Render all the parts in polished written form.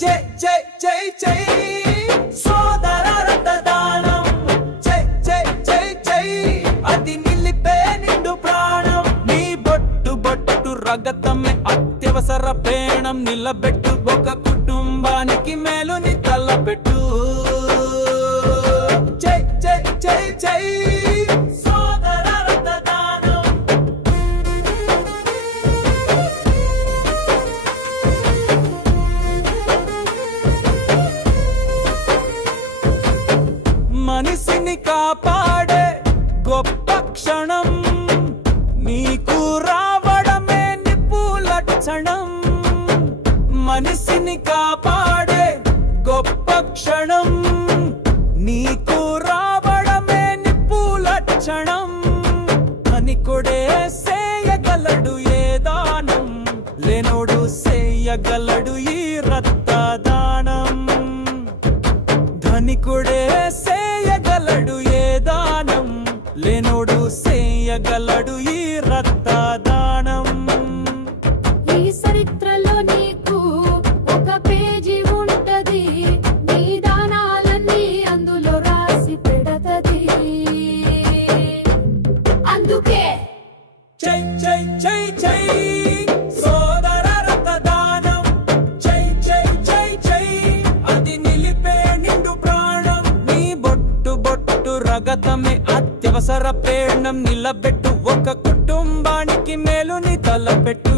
జై జై జై జై సోదర రక్తదానం జై జై జై జై అది నిలిపే నిండు ప్రాణం నీ బొట్టు బొట్టు రగతమే అత్యవసర పేణం నిలబెట్టు ఒక కుటుంబానికి మేలుని తలపెట్టు జై జై జై జై సోదర రక్తదానం మనిషిని కాపాడే గొప్ప క్షణం నీకు రావడమే నిప్పు లక్షణం మనిషిని కాపాడే గొప్ప క్షణం నీకు రావడమే నిప్పు లక్షణం ధనికుడే చేయగలడు ఏ దానం లేనోడు చేయగలడు ఈ రక్తదానం ధనికుడే చేయగలడు ఏ దానం లేనోడు చేయగలడు ఈ రక్తదానం ఈ చరిత్రలో నీకు ఒక పేజీ ఉంటది నీ దానాలన్నీ అందులో రాసి పెడతది అందుకే జై జై జై జై సోదర రక్తదానం జై జై జై జై అది నిలిపే నిండు ప్రాణం నీ బొట్టు బొట్టు రగతమే అత్యవసర పేణం నిలబెట్టు ఒక కుటుంబానికి మేలుని తలపెట్టు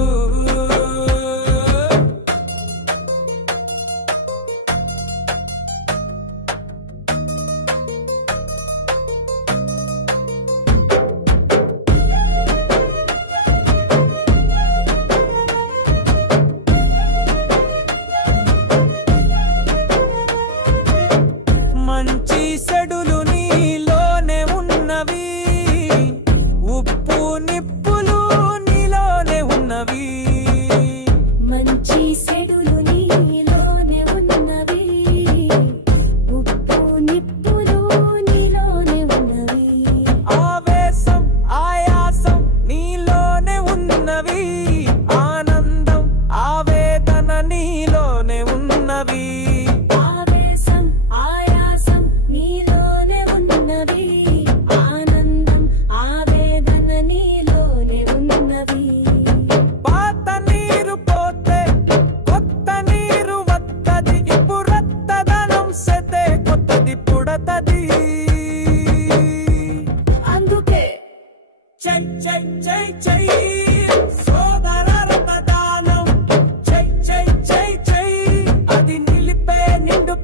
మంచి చెడులు నీలోనే ఉన్నవి ఉప్పు నిప్పులు నీలోనే ఉన్నవి మంచి చెడులు నీలోనే ఉన్నవి ఉప్పు నిప్పులు నీలోనే ఉన్నవి ఆవేశం ఆయాసం నీలోనే ఉన్నవి ఆనందం ఆవేదన నీలోనే ఉన్నవి ఆవేశం ఆయాసం నీలోనే ఉన్నవి ఆనందం ఆవేదన నీలోనే ఉన్నవి పాత నీరు పోతే కొత్త నీరు వత్తది ఇప్పుడు రక్తదానం సెతే కొత్తది పుడతది అందుకే జై జై జై జై సోదర రక్తదానం జై జై జై జై అది నిలిపే నిండు